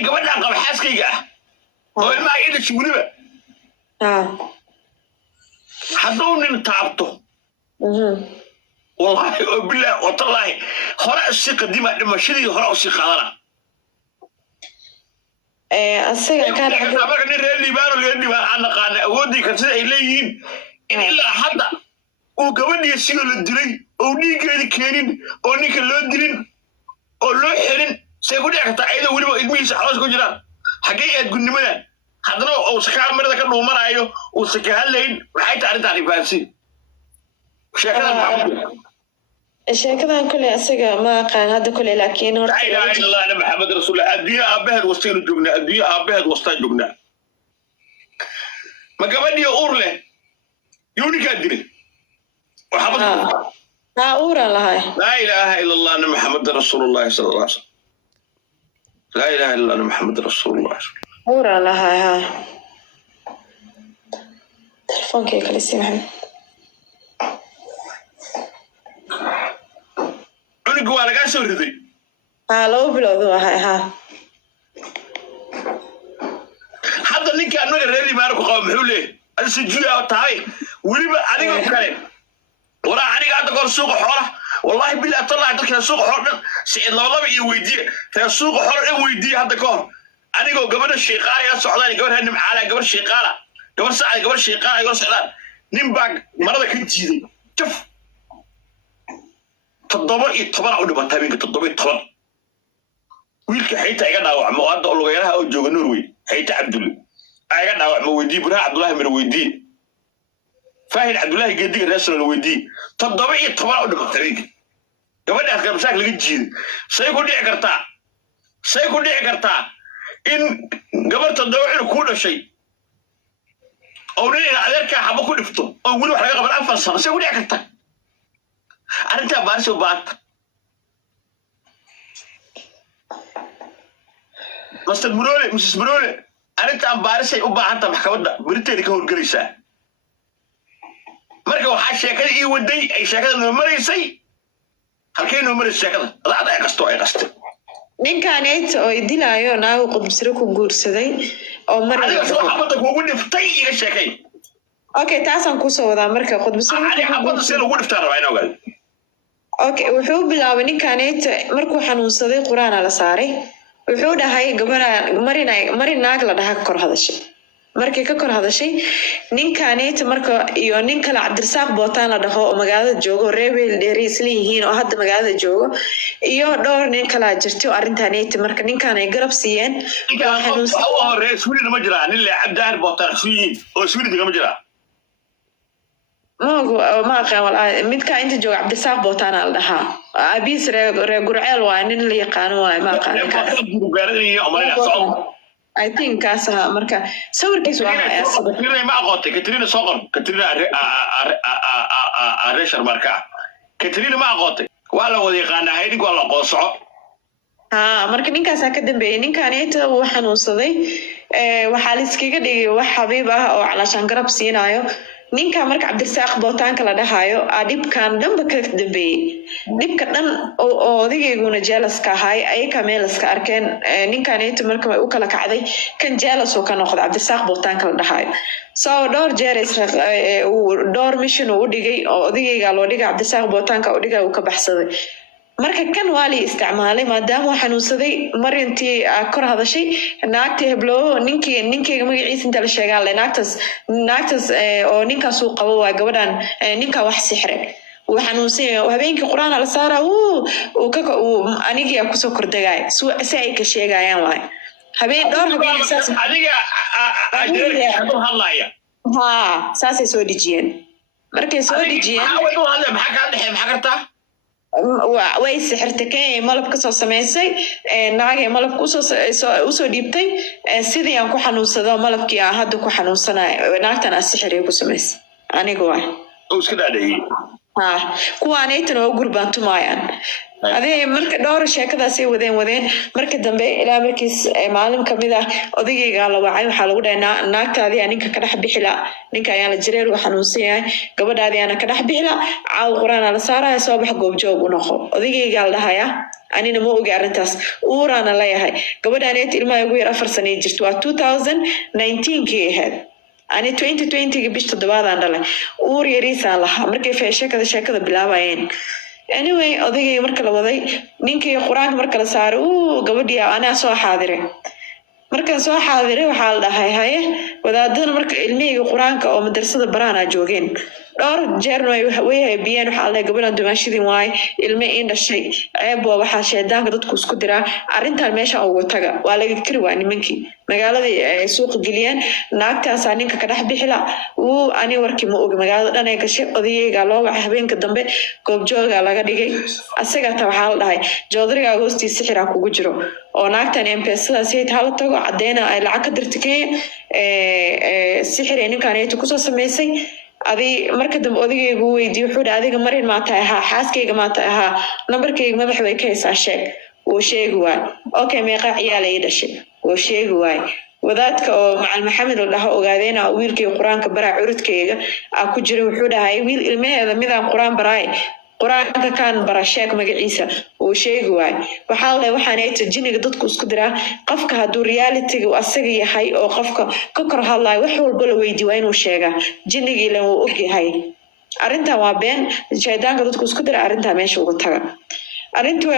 أنا قبلنا قبل حاسكيجا وين ما يدش شغلي حضوني تعبته والله بالله والله هراء الثقة دي ما شدي هراء الثقة هذا الثقة كان أبغى نرى اللي بان أنا قاعد أودي كسر إليين إن إلا حدا وقبل يسير للدري ونيجي كيرين ونيجي للدرين ولو حرين سيقول لك تعيد ولي إدميس حراس كجرا حقيقة تقول نمنا حضنا أو سكان مرة كان نومر أيوه وسكان لين وحيت تعرف فانسي الشيكة كل أسجى ما كان هذا كله لكن لا إله إلا الله أنا محمد رسول الله الدنيا أبهد وسطين الجبنة الدنيا أبهد وسط الجبنة ما قبل يقول يوني كادري وحفظ أورا لهاي لا إله إلا الله أنا محمد رسول الله صلى الله عليه وسلم لا إله إلا الله أنا محمد رسول الله أورا لهاي ها تلفون كيك لسه محمد أنا قوالك أسوي ذي لو بلوذو ها حتى اللي كان نقدر اللي ما ركوا قوم حوله السجوية والتهاي ولما أنا كلام ورا أنا قاعد أقول سوق حورة والله بالله طلع عندك سوق حورة سعيد الله يودي في سوق حورة يودي هذا كون أنا أقول قبل الشيقارة يا سعودي قبل هنم على قبل الشيقارة قبل سعد قبل الشيقارة قبل سعدان نمبق مرة كنت جدي شوف تضبط يتطبع ولا بتابين تضبط يتطبع ويلك حيتا يقدر وعمود الله غيرها أو جو نوروي حيتا عبد الله يقدر وعمودي برا عبد الله من ويدي فاهم عبد الله يقدر الناس من ويدي تضبط يتطبع ولا بتابين قبل أخر مساك لقيت جيد سيكون يعكرتا إن قبل تضبط كل شيء أو ليه عليك حبكو نفتو أو ولو حاجة قبل أنفس سنة سيكون يعكرتا أنت بارس وبات مستر مرولي مسس مرولي أنت بارس وبات أنت محكمة بريتني كهول جريسة مركب واحد شكل إيه ودي أي شكل إنه مريسي هالكين إنه مريس شكل لا ده يقصته يقصته مين كانت أو يدينا يو ناو قد بسرقوا جورس ذي أو مرة أنا أصلا حبتك وقولي في طي الشكل أوكي تعال كوسو ذا مركب قد بسرقوا أنا حبتك سير وقولي في ترى وين أقول أوكي وحب بالأولين كانت مركو حنون صديق قرآن على صاري وحود هاي قبل مرينا أقل ده كره هذا الشيء مركي ككره هذا الشيء نين كانت مركو يونين كلا عبد الرزاق بوتان ده هو مقالة جوجو ريبل ديريسلي هين أو هذا مقالة جوجو دور نين كلا جرتي وأرنتانيت مركو نين كان يقرب سيان هو الرئيس ولي المجرى اللي عبدان بوتان سوين أو سوين دي المجرى ما كان ولا متك أنت جو عبد الرزاق بوتان على ده أبيس رجورعل وعنين اللي يقانوا ما كان I think كاسها مركا صور كيس واحد كتير ما قاطع كتير صغر كتير عريشر مركا كتير ما قاطع ولا ودي قانا هيدي ولا قصة مركا نين كاسها كدم بينين كانت وحنوصدي وحالس كي كدي وحبيبة أو علشان قرب سينايو ninka marka cabdirasaaq bootaanka la dhahayo dhibkan dhanba ka dambeeyay dhibka dhan oo odayguna jeelaska ahay ay ka meelaska arkeen ninkaneeto marka uu kala kacday kan jeelas oo ka noqday cabdirasaaq bootaanka la dhahayo soo dhowr jeer uu dhowr mission uu dhigay oo odayga loo dhigay cabdirasaaq bootaanka oo dhigay uu ka baxsaday marka kan wali isticmaalay maadaama xanuunsaday marintii kor hadashay naagtii heblo ninkeyga magaciisa inta la sheegaa le naagtas oo ninkaas uu qabo waa gabadhan ninka wax sixray uu xanuunsan habeenkii quraan la saaraa uu anigii ku soo kordhagay si ay ka sheegayaan waay habeen dhowr habeen saas adiga adeerka hadlaya saasay soo dhijiyeen markay soo dhijiyeen maxaa ka dhaxay maxaa kartaa way sixirtay kay malab ka soo sameysay naagay malab ku soo dhiibtay sidii aan ku xanuunsado malabkii aan hadda ku xanuunsanaay naagtan sixir ku sameysay aniga waa oo iska dhaadhay kuwaanaytan oo gurbaan tumayaan adee marka dhowr sheekadaas ay wadeen marka dambe ilaa markiis maalin kamid ah odayga la wacay waxa lagu dhaynaa naagtaadii ninka ka dhax bixila ninka ayaa la jireer wax xanuunsan yahay gabadhaadii ana ka dhax bixila caaw quraan la saarayo soo bax goob joog u noqo odayga la dhahayaa anina ma ogi arrintaas uuraana leeyahay gabadhaaneet ilmaha ugu yar 4 sano jirto waa 2019kii ahayd ani 2020 bish 7 dhalay uur yariisaan lahaa markay sheekada bilaabayeen anyway odagay marka la waday ninkii quraanka marka la saaray gabadhii anaa soo xaadiray markaan soo xaadiray waxaa la dhahay haye wadaadana marka ilmihii quraanka oo madrasada baraana joogeen dhowr jeerna way haybiyeen waxaa la gabadhan dumaashidin waay ilme in dhashay ceeb waa waxaa sheedaanka dadku isku diraa arrintan meesha ugu taga waa laga kari waa nimankii magaalada ay suuq geliyeen naagtaas ninka ka dhex bixila ani warkii ma ogi magaalada dhan ay gashay odayga loo wacay habeenka dambe goobjooga laga dhigay asaga ta waxaa la dhahay joodariga hoostiisa sixir kugu jiro oo naagtan MP-sada si hala tago cadeena ay lacag ka dirtay sixir ninkan ay ku soo sameysay adi marka dambe odagaygu weydiiyo wuxuu dhahay adiga marin ma tahay xaaskayga ma tahay nambarkayga madax way ka haysaa sheeg oo sheegi waay okay meeqa ciyaal ay dhashay oo sheegi waay wadaadka oo macal maxamed oo dhaha ogaadeena wiilkii quraanka baraa curudkayga ku jira wuxuu dhahay wiil ilmaheeda midaan quraan baraay quraanka kan bara sheeg magaciisa oo sheegi waay waxaa la waxaan ay tajiniga dadku isku diraa qofka haduu reality uu asaga yahay oo qofka ka kor hadlay wax walba la weydiiyo inuu sheega jinigii la uu og yahay arinta waa been shaydaanka dadku isku diraa arinta meesha ugu taga arintii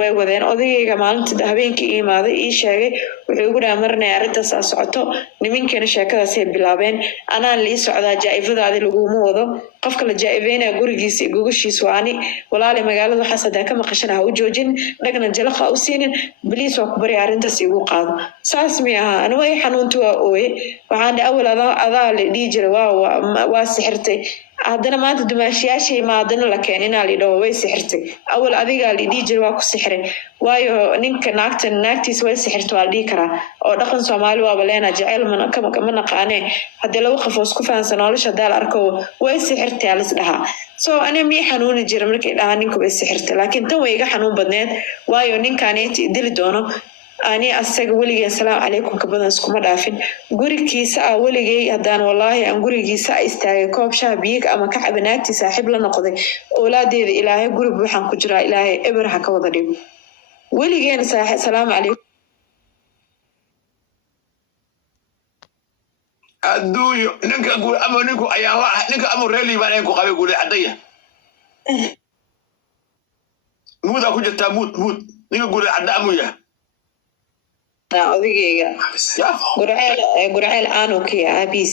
way wadeen odayga maalintii habeenkii imaaday ii sheegay wuxuu ugu dhaamarnay arintaas socoto nimankeena sheekadaas ay bilaabeen anaa la socdaa jaaifadaadi lagu wado qofka la jaaifeena gurigiisa gogashiisa waani walaal magaalada waxa sadaa ka maqashana ha u joojin dhagna jalaqa u siinin biliis waa ku bari arintaas igu qaado saas miyaha ana way xanuuntu waa ooye waxaan awal adaa la dhii jiray waa sixirtay haddana maanta dumaashiyaashii maadana la keenina la dhaho way sixirtay awal adiga la dhii jiray waa ku sixiray waayo ninka naagtiisa way sixirtay waa la dhii karaa oo dhaqan Soomaali waa baleena jacayl ma naqaane haddii lagu qafo isku fahansan nolosha daal arko way sixirtay alis dhaha so ana mi xanuuni jiray markay dhaha ninka way sixirtay laakiin tan way iga xanuun badneed waayo ninkaaneti dili doono ani asaga waligay salaam calaykum ka badan iskuma dhaafin gurigiisa waligay hadaan wallahi aan gurigiisa istaagay koob shaah biyo ama ka cabanaagti saaxiib la noqday oolaadeeda ilaahay guri buuxan ku jira ilaahay eber ha ka wada dhigo waligayna saaxiib salaam calaykum adduunyo ninku ayaa ninka ama reeli baan ay ku qabay guri cadaya muuda ku jirta muud ninka guri cadda amuya odagayga gurceel aanu ka aabiis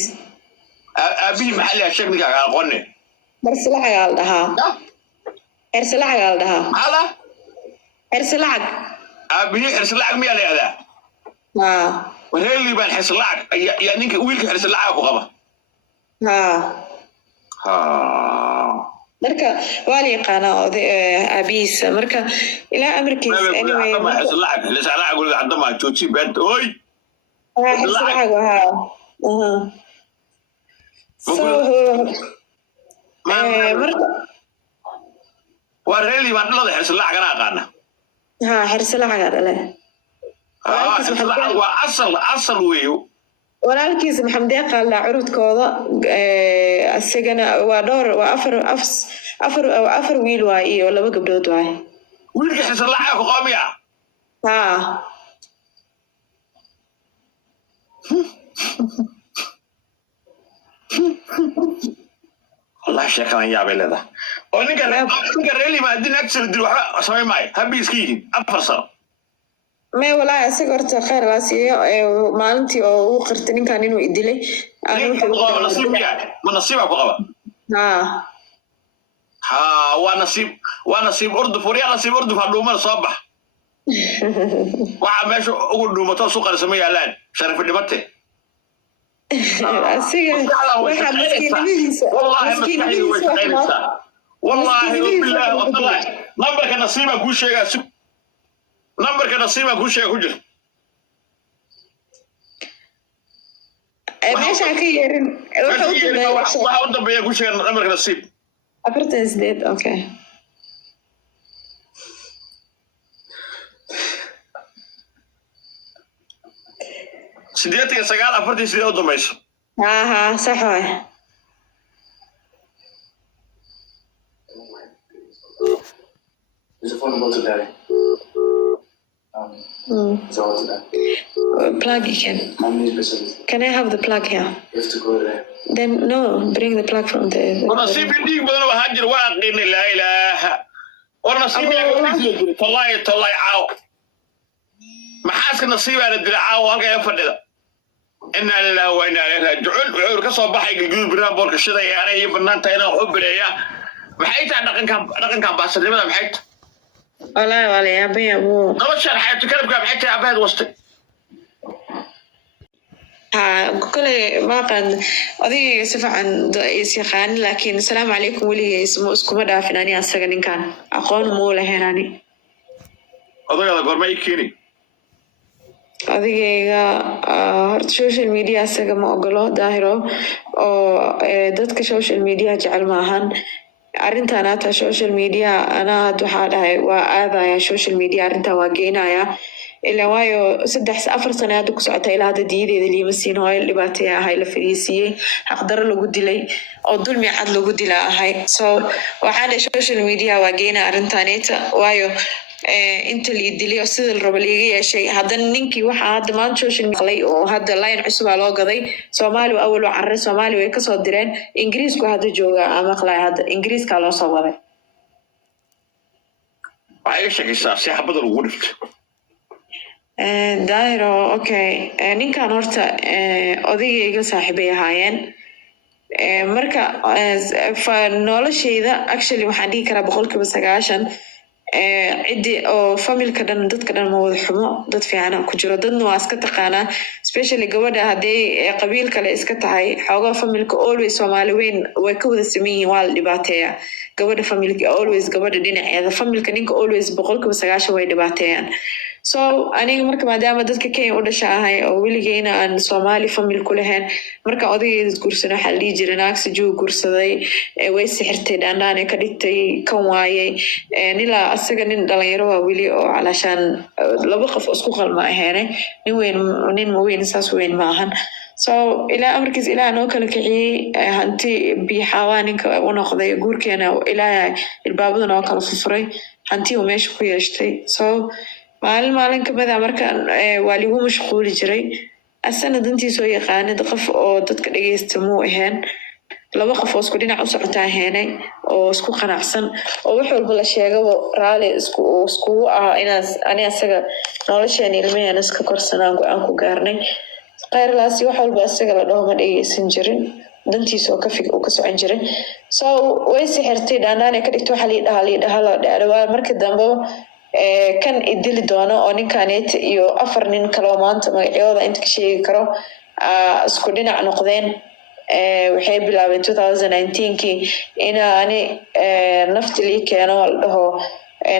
aabihi maxalli sheegniga aqoonne barsalaaga la dhahaa hala ersalaaga aabihi ersalaaga miyaa la yiraahdaa wareeli baan ersalaaga ya ninka wiilka ersalaaga ku qaba marka waa la yaqaanaa aabiis marka ilaa amarkiisa anyway ersalaaga guriga cadama jooji bent oy ersalaaga marka wareeli baan dhalada ersalaaga aqaana ersalaaga dhalay waa asal weeyo walaalkiisa maxamed yaqaan la curudkooda asagana waa dhowr waa afar wiil waa iyo 2 gabdhood waa wiilka xisalaca ku qoomiya والله شكرا يا بلده ونقا ريلي ما عندنا اكثر دي waxa samay maay habiiskiin afar ما ولا أسيقرت خير راسي مالنتي أو قرت كان إنه إدلي نصيب أبو غبا ها ونصيب أردف وريا نصيب أردف هالدوما صباح وعم ماشي أقول دوما تسوق السمية الآن شرف اللي بته والله بالله والله نمبرك نصيبك كل شيء نمبرك نصيبك كل شيء كجر ماشي كيرن waxa u dambeeya ku sheegay namarka nasiib afartan sideed okay sideed iyo sagaal afartan sideed u dambayso صح waay There's a phone about to die. Plug you can. How many percent? Can I have the plug here? You have to go there. Then no, bring the plug from the ونصيب يديك بدل وهاجر واقين لا إله ونصيب يا طلعي عاو محاسك نصيب على الدلعاو وهلقى يفرد إن الله وإنا إليه راجعون وعور كسر بحي الجيوب برا بورك الشدة يعني يبنان تينا وحب ليا محيط نقن كان بس لماذا محيط والله يا أبو نوش الحياة تكلم كم محيط يا أبيض وسط كل ما كان أذي سفع عن يسيخان لكن السلام عليكم ولي اسمه اسكو مدى فناني أسرقني كان أقول مولا هناني أضيع هذا قرما يكيني adiga horta social media asaga ma ogolo daahiro oo dadka social media jecel maahan arrintan hata social media ana had waxaa dhahay waa aadaya social media arrintan waa geynaya ilaa waayo 3-4 sano hadda ku socota ilaa hadda diyadeeda liima siin hooyo dhibaataya ahay la fariisiiyey xaqdaro lagu dilay oo dulmi cad lagu dila ahay so waxaa dhahay social media waa geynaya arrintaneta waayo inta la dilay oo sida la rabo liiga yeeshay haddana ninkii waxaa hadda maanta social media oo hadda line cusub aa loo gaday Soomaali awal oo carray Soomaali way ka soo direen Ingiriisku hadda jooga ama qlay hadda Ingiriiska loo soo waday waxay sheegaysaa si xabada lagu dhifto daahiro okay ninkan horta odayga saaxiibay ahaayeen marka noloshayda actually waxaan dhihi karaa 100% عدي أو family كدن ضد كدن موضوع حمو ضد في عنا كجرا ضدنا واسكت قانا especially جوده هدي قبيل كلا اسكت هاي حاجة family always Somaliين ويكود السمين واللي بعتها جوده family always جوده دينا هذا family كنيك always بقولك بس عايشة ويد بعتها so أنا مركب ما دام ضد كي وده شاهي أو اللي جينا أن Somali family كلهن مركب أضي كورسنا حلي جرناك سجوا كورس ذي ويسحرت أنا كديت كواي نلا أسجن nin dhalinyaro waa wili oo calashaan laba qof isku qalma ahaanay nin weyn nin weyn saas weyn maahan so ilaa amarkiis ilaa noo kala kiciyay hanti biixawaaninka u noqday guurkeena ilaa ilbaabadan oo kala fufuray hanti uu meesha ku yeeshtay so maalin kamid ah markaan waa ligu mashquuli jiray asana dantiisoo yaqaanid qof oo dadka dhageysta muu ahaan laba qof oo isku dhinac u socota ahaanay oo isku qanacsan oo wax walba la sheegabo raali isku inaas ani asaga nolosheena ilmaheena iska korsanaan go'aan ku gaarnay qayrlaasi wax walba asaga la dhaho ma dhageysan jirin dantiisa oo ka socon jiray so way sixirtay dhaanaanay ka dhigto waxa liidhaha la dhaawaa markii dambe kan idili doono oo ninkaneet iyo 4 nin kale oo maanta magacyadooda inta ka sheegi karo isku dhinac noqdeen waxay bilaabeen 2019kii inaani nafti lii keeno la dhaho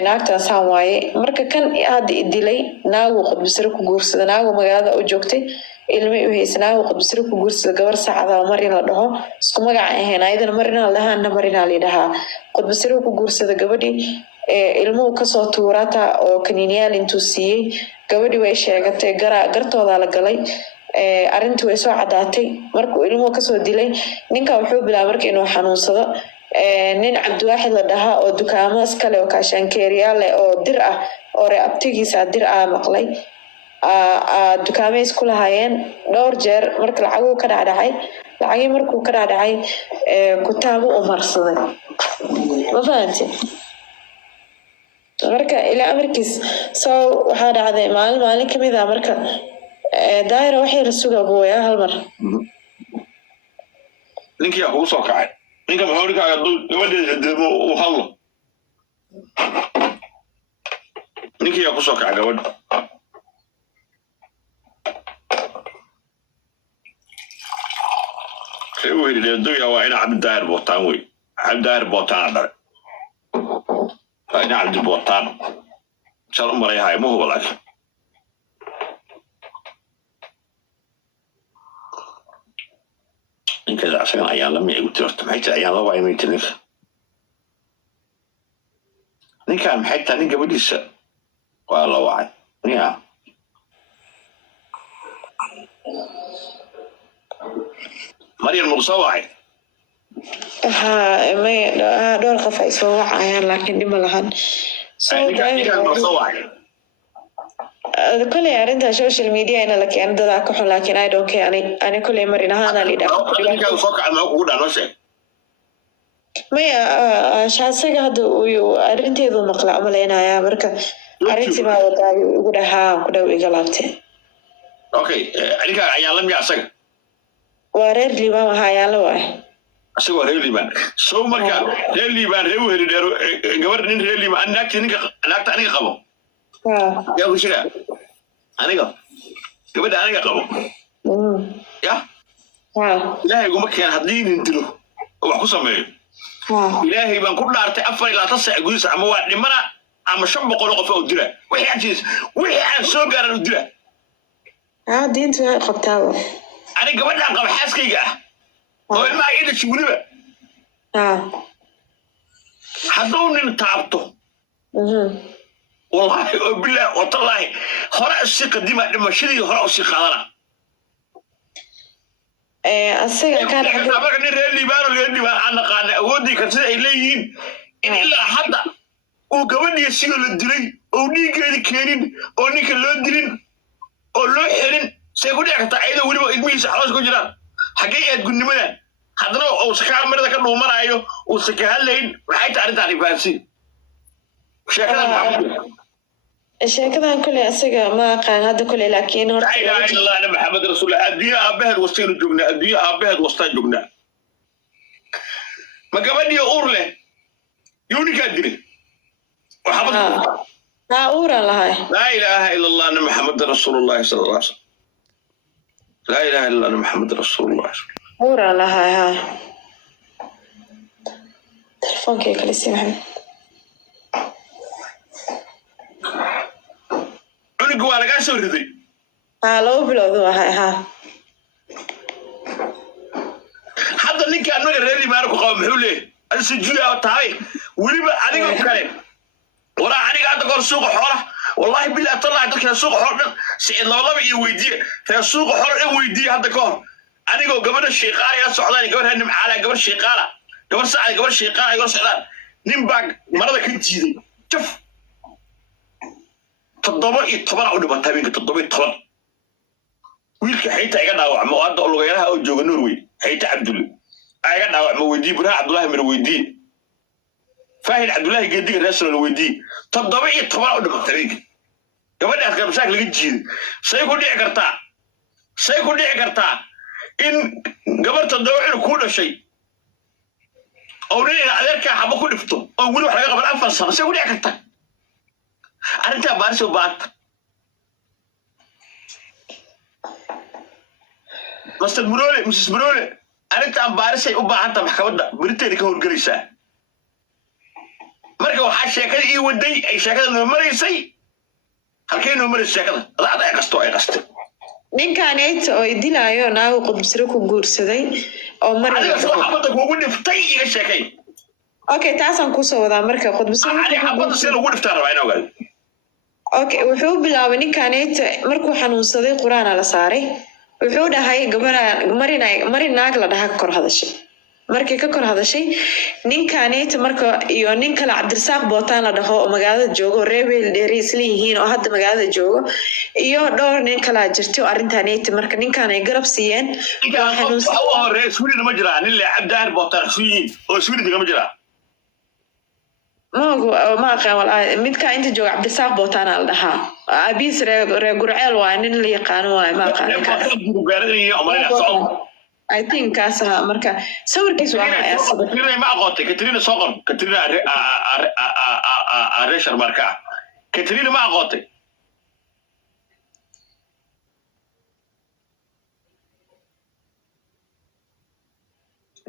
naagtaas aan waaye marka kan hadda idilay naagu qodbisare ku guursada naagu magaalada u joogtay ilmay u haysan naagu qodbisare ku guursada gabar saacada marin la dhaho isku magac ahayn ayadana marina lahaana marina la dhahaa qodbisare ku guursada gabadhi ilmuhu ka soo tuurata oo kaniiniyaal intuu siiyey gabadhi way sheegatay gartooda la galay arrintu way soo cadaatay markuu ilmuhu kasoo dilay ninka wuxuu bilaabay markii inuu xanuunsado nin Cabdiwaaxid la dhahaa oo dukaamo iskale oo kaashankeeriyaal leh oo dir ah oo reabtigiisa dir ah maqlay dukaamay isku lahaayeen dhowr jeer markii lacagu ka dhacay lacagii markuu ka dhacay kutaabo u marsaday ma fahanti marka ilaa amarkiis soo waxaa dhacday maalin kamid ah marka daayira waxay la sugaa booya hal mar ninkii uu soo kacay ninka maxoorikaaga gabadheeda debo uu hadlo ninkii uu soo kacay gabadh uu yiri doya waa ina Cabdidaahir Bootaan wey Cabdidaahir Bootaan dhar ina Cabdi Bootaan shalom maray hay ma hubo laakiin كذا عشان عيال لم يقول ترت محيط عيال الله وعي ميتنك نكان محيط تاني قبل يسا والله وعي يا مريم المصوعي ما دور خفا يسوع عيال لكن دي ملهن نكان المصوعي كل أرنتها social media أنا لك أنا ده أكحل لكن I don't care أنا كل مرة هذا اللي ده كان فوق على موجود على نفسه ما شاسك هذا أرنتي ذو مقلع ملينا يا بركة أرنتي ما ودا ودا ها ودا ويجلابته اوكي عليك عيال يا اسق wareer liibaan waxaa yaalo waay asagoo reer liibaan soo marka reer liibaan reer weheridheero gabar nin reer liibaan naagta aniga qabo yaa ku shira aniga gabadha aniga qabo ya ilaahay iguma keen haddii nin dilo oo wax ku sameeyo ilaahay baan ku dhaartay 4 saac gudihiisa ama waa dhimana ama 500 qof oo dila wixii aan soo gaaran u dila diintu waxay qabtaa أنا قبل أن قبل حاسكي جاه، قبل ما يجي تشوفني حضوني تعبته، والله بالله والله خلاص الثقة دي ما شدي خلاص الثقة هذا. الثقة كان عندي. أنا بقى نرى اللي بان أنا قاعد أودي كذا إليين إن إلا حدا وقبل يسير للدليل ونيجي الكيرين ونيجي اللودرين ولوحين. سيقول لك تعالى ولي إدميس حلاش كجرا حقيقة تقول نمنا حضنا أو سكان مرة كان نومر أيوه وسكان لين وحيت عرض على فاسي شكرا كل أسجى ما كان هذا كل لكن لا إله إلا الله أنا محمد رسول الله أديها أبهد وستين الجبنة أديها أبهد وستين الجبنة ما قبل يأور يوني كادري وحفظ أور الله لا إله إلا الله أنا محمد رسول الله صلى الله عليه وسلم لا إله إلا الله محمد رسول الله أورا لها ها تلفون كيك لسي محمد عنق وانا قاعد اسوي ذي لو بلوذو ها حتى اللي كان نقدر اللي ما ركوا قوم حوله السجوية وتاي ولما أنا كلام ورا أنا قاعد أقول سوق حورة والله بالله طلع عندك سوق حورة سعيد الله يويدي في سوق حورة يويدي هذا كون أنا قبل الشيقارة يا سعودي قبل هنم على قبل الشيقارة قبل سعد قبل الشيقارة قبل سعد نمباق مرة كنت جدي شوف تضبط يتطبع ولا بتابين تضبط يتطبع ويلك حيتا يقدر أو مواد أو لغيرها أو جو نروي حيتا عبد الله أيقدر أو مويدي برا عبد الله من ويدي فاهم عبد الله جدي الرسول الويدي تضبط يتطبع ولا بتابين قبل أخذ مساك لقيت جدي سيكون يقرطع إن قبل تضبط إنه كل شيء أو ليه عليك حبكوا نفتو أو قولوا حاجة قبل أنفس سنة سيكون يقرطع أنت بارس وبات مستر مرولي مسس مرولي أنت بارس وبات أنت محكمة بريتني كهون جريسة مركب واحد شكل إيه ودي أي شكل نمر سي هالكين نمر الشكل لا ده يقصتو ninkaneet oo idilaayo naagu qudbisro ku guursaday oo mar adiga soo xabada kugu dhiftay iga sheekay okay taasan ku soo wadaa marka qudbisro ani xabada sida ugu dhiftaa rabaa inuu gal okay wuxuu bilaabay ninkaneet markuu xanuunsaday quraan la saaray wuxuu dhahay gabadha marin naag la dhaha kor hadashay markii ka kor hadashay ninkaneet marka iyo nin kale Cabdirasaaq Bootaan la dhaho oo magaalada joogo Rebel Dheeri islihiin oo hadda magaalada joogo iyo dhowr nin kala jirtay arintaneet marka ninkan ay garab siiyeen waxa uu horeey Sweden ma jiraan illa Cabdaan Bootaan suuyin oo Sweden ma jiraan ما قال والله متك أنت جو Cabdirasaaq Bootaan la dhahaa abis reer Gurceel waa nin la yaqaan waa ma qaan I think kaasa marka sawirkiisu waa Katrina ma aqoonta Katrina soo qor Katrina Aresha marka Katrina ma aqoonta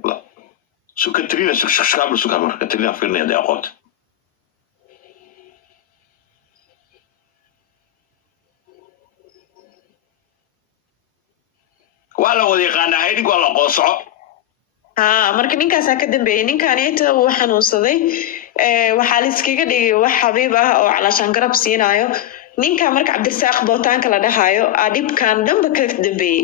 la su Katrina su shaqam su kamar Katrina firna da aqoonta wala wadi qaana haydi wala qosoco marka ninkaas ka dambeeyay ninkaneeta uu xanuunsaday waxa la iskaga dhigay wax xabiib ah oo calaashan garab siinayo ninka marka cabdirasaaq bootaanka la dhahayo dhibkan dhanba ka dambeeyey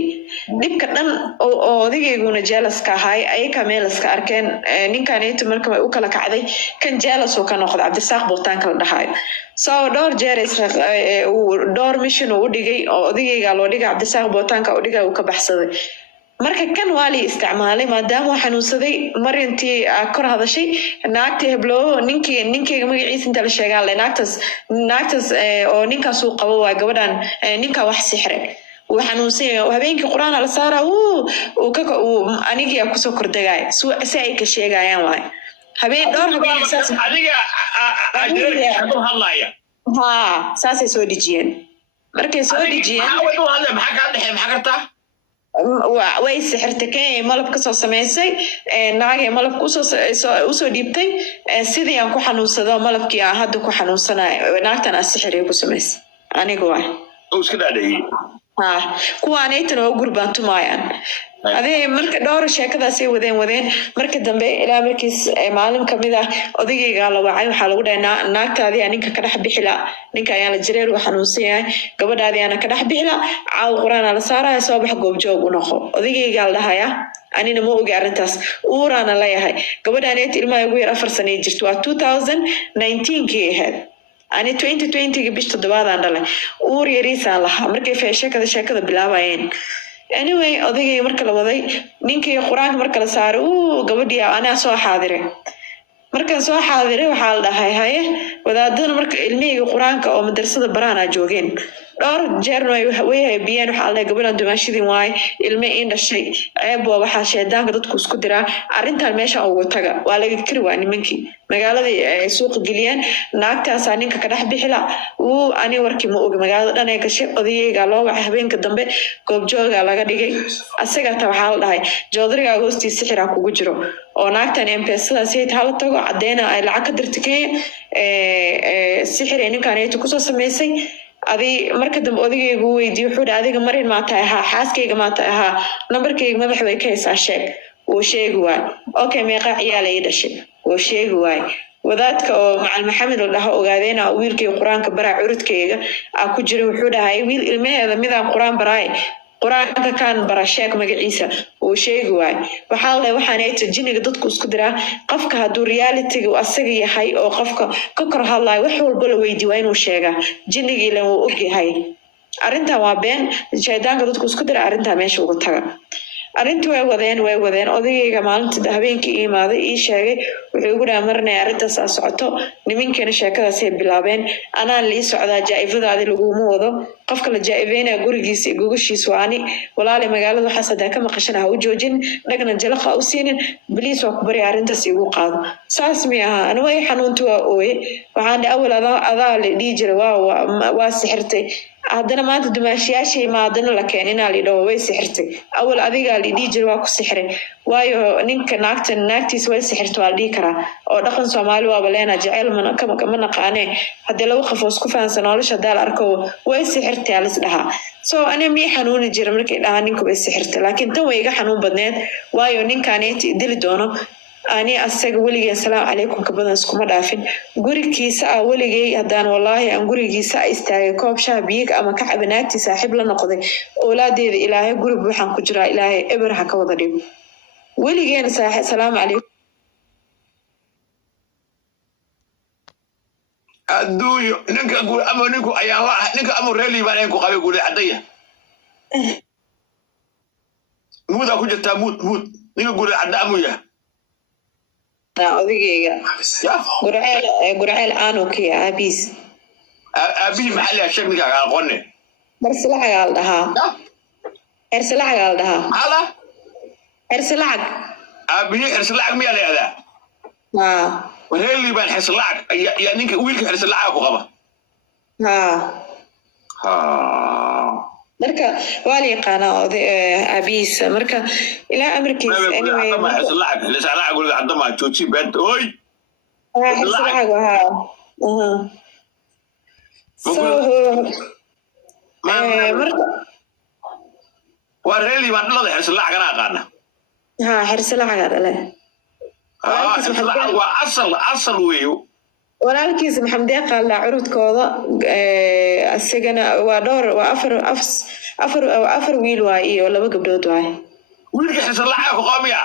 dhibka dhan oo odageyguna jeelaska ahay ayakaa meelaska arkeen ninkanayto marka way u kala kacday kan jeelas uu ka noqday cabdirasaaq bootaanka la dhahayo so dhowr jeer dhowr mission uu u dhigay oo odageyga loo dhigay cabdirasaaq bootaanka u dhigay uu ka baxsaday marka kan waa la isticmaalay maadaama uu xanuunsaday marintii kor hadashay naagtii hebloobo ninkeyga magaciisa inta la sheegaa le naagtaas oo ninkaas uu qabo waa gabadhan ninkaa wax sixre uu xanuunsan yahay habeenkii qur-aana la saaraa anigia kusoo kordagaay si ay ka sheegayaan waay habeen dhowr habeen saasay soo dhejiyeen markay soo dhejiyeen way sixirtay kenya malab kasoo samaysay naagay malabka usoo dhiibtay sidii aan ku xanuunsado malabkii aan hadda ku xanuunsanayo naagtan aa sixiriya ku samaysay aniga waa kuwaanaytan oo gurbaantumaayaan adee marka dhowr sheekadaasay wadeen marka dambe ilaa markiis maalin kamid ah odageygaa la wacay waxaa lagu dhahay naagtaadii aa ninka ka dhex bixila ninka ayaan la jareer uu xanuunsan yahay gabadhaadii aana ka dhex bixila caaw qur-aanaa la saaraya soo bax goobjoog u noqo odageygaa la dhahaya anina ma ogi arrintaas uuraana leeyahay gabadhaaneet ilmaha ugu yar 4 sanay jirto waa 2019kii ahayd ani 2020 bish 7 dhalay uur yariisaan lahaa markay sheekada bilaabayeen anyway odagay marka la waday ninkii quraanka marka la saaray gabadhii anaa soo xaadire markaan soo xaadiray waxaa la dhahay haye wadaadana marka ilmihii quraanka oo madrasada baraana joogeen dhowr jeerna way haybiyeen waxaa la gabadhan dumaashidin waay ilme in dhashay ceeb waa waxaa sheedaanka dadku isku diraa arrintan meesha ugu taga waa laga kari waa nimankii magaaladii ay suuq geliyeen naagtaasaa ninka ka dhex bixila ani warkii ma ogi magaalada dhan ay gashay odayeygaa loo wacay habeenka dambe goobjoogaa laga dhigay asaga taa waxaa la dhahay joodarigaa hoostii sixiraa kugu jiro oo naagtan mpsadaas hala tago cadeyna ay lacag ka dirta kenya sixir ee ninkaan ayta kusoo samaysay adi marka dambe odageygu weydiiye wuxuu dhahay adiga marin maa tahay ahaa xaaskeyga maa tahay ahaa nambarkeyga madax way ka haysaa sheeg wuu sheegi waay okay meeqaa ciyaala ii dhashay wuu sheegi waay wadaadka oo macal maxamed la dhaho ogaadeena wiilkay qur-aanka baraa curudkeyga ku jira wuxuu dhahay wiil ilmaheeda midaan qur-aan baraay qur-aanka kaan bara sheeg magaciisa uu sheegi waay waxaa la waxaanayta jiniga dadku isku diraa qofka hadduu realityga asaga yahay oo qofka ka kor hadlayo wax walba la weydiiy waa inuu sheegaa jinigiilan wuu ogyahay arrintan waa been shaydaanka dadku isku dira arrintaa meesha uga taga arrintii way wadeen odageyga maalinta habeenkii ii imaaday ii sheegay wuxuu igu dhaha marinaya arrintaas aa socoto niminkeena sheekadaasay bilaabeen anaan lii socdaa jaa-ifadaadi laguma wado qofka la jaa-ibeynaya gurigiisa iyo gogashiisa waani walaali magaalada waxaas hadaa ka maqashana ha u joojin dhagna jalaqa u siinin baliis waa ku barya arrintaas igu qaado saas mi ahaa aniga i xanuunta waa ooye waxaan dhi awal adaa la dhihi jira waa sixirtay haddana maanta dumaashiyaashii maadana la keen inaa lidhaho way sixirtay awal adigaa lidhihi jira waa ku sixiray waayo ninka naagtiisa way sixirta waa la dhihi karaa oo dhaqan soomaali waaba leena jeceyl ma naqaane haddii lagu qafo isku fahansa nolosha hadaa la arko way sixirtay alis dhahaa so ani mii xanuuni jira markay dhahaa ninka way sixirtay laakiin tan way iga xanuun badneed waayo ninkaaneti dili doono ani asaga weligeen salaam calaykum ka badan iskuma dhaafin gurigiisa weligey haddaan wallaahi aan gurigiisa istaagay koob shaah biyiga ama ka cabanaagtii saaxiib la noqday oolaadeeda ilaahay guri buuxaan ku jiraa ilaahay eber ha ka wada dhigo weligeena salaam calaykum adduunyo ninku ayaa ninka amu reeli baan ku qabay guli cadaya muudaa ku jirtaa muud ninka guli cadda amu yahay odageyga gurceel aanu kiya aabiis maxaa la sheeg ninkaaga aqoone xersilacag la dhahaa xersilacag aabihi xersilacag miyaa la yihahdaa reeli baan xersilacag yaa ninka wiilka xersilacaga ku qaba marka waa la yaqaanaa aabihiisa marka ilaa amarkiisa waa reeli baan dhalada xersilacagana aqaana xersilacaga dhale waa asal weeyo walaalkiisa maxamed deeqa la curudkooda asagana waa dhowr waa afar wiil waay iyo 2 gabdhood waay wiilka xisan lacag ku qaamiya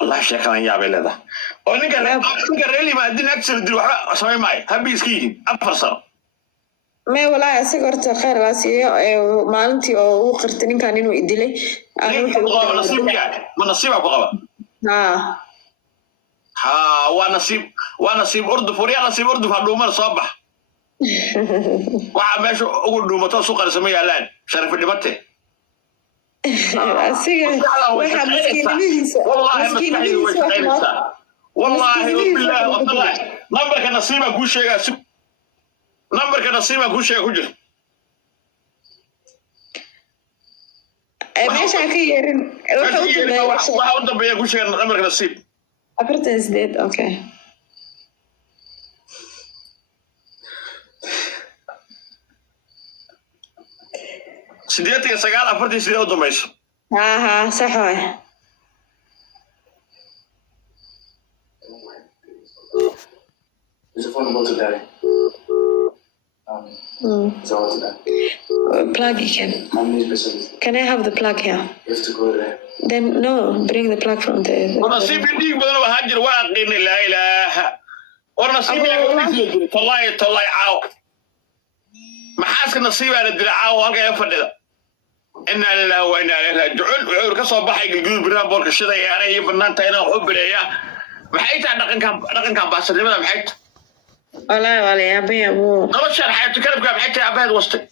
والله شكرا يا بلده ونقر ريلي ما الدين اكثر دي وحا سمي معي هبي سكين افرصر ما والله اسق horta khayr la siiyo maalintii oo uu qirtay ninkan inuu idilay نصيب ابو غبا ها ونصيب اردف وريا نصيب اردف هدومر صباح waxa meesha ugu dhuumato suuqa sameeyaa laan sharaf dhibate asiga waxa miskiinadiisa والله بالله والله نمبرك نصيبه كل شيء نمبرك نصيبه كل شيء كجر ماشي كيرن waxa u dambeeya كل شيء نمبرك نصيب afartan sideed okay سيديتك سجال أفرتي سيدي أودميس. صح هاي. Is the phone about today? So what today? Plug again. How many percent? Can I have the plug here? You have to go there. Then no, bring the plug from the. ونصيب يديك بدل وهاجر واقين لا إله. ونصيب يقول طلعي عاو. محاسك نصيب على الدلعاء وهلقى يفرد إن الله وإنا إليه راجعون وعور كسب بحي الجيوب برا بورك الشدة يعني يبنان تينا وحب ليا محيط رقم كان بس لماذا محيط ولا يا أبو نرشح حياتك كلام محيط يا أبيض وسطي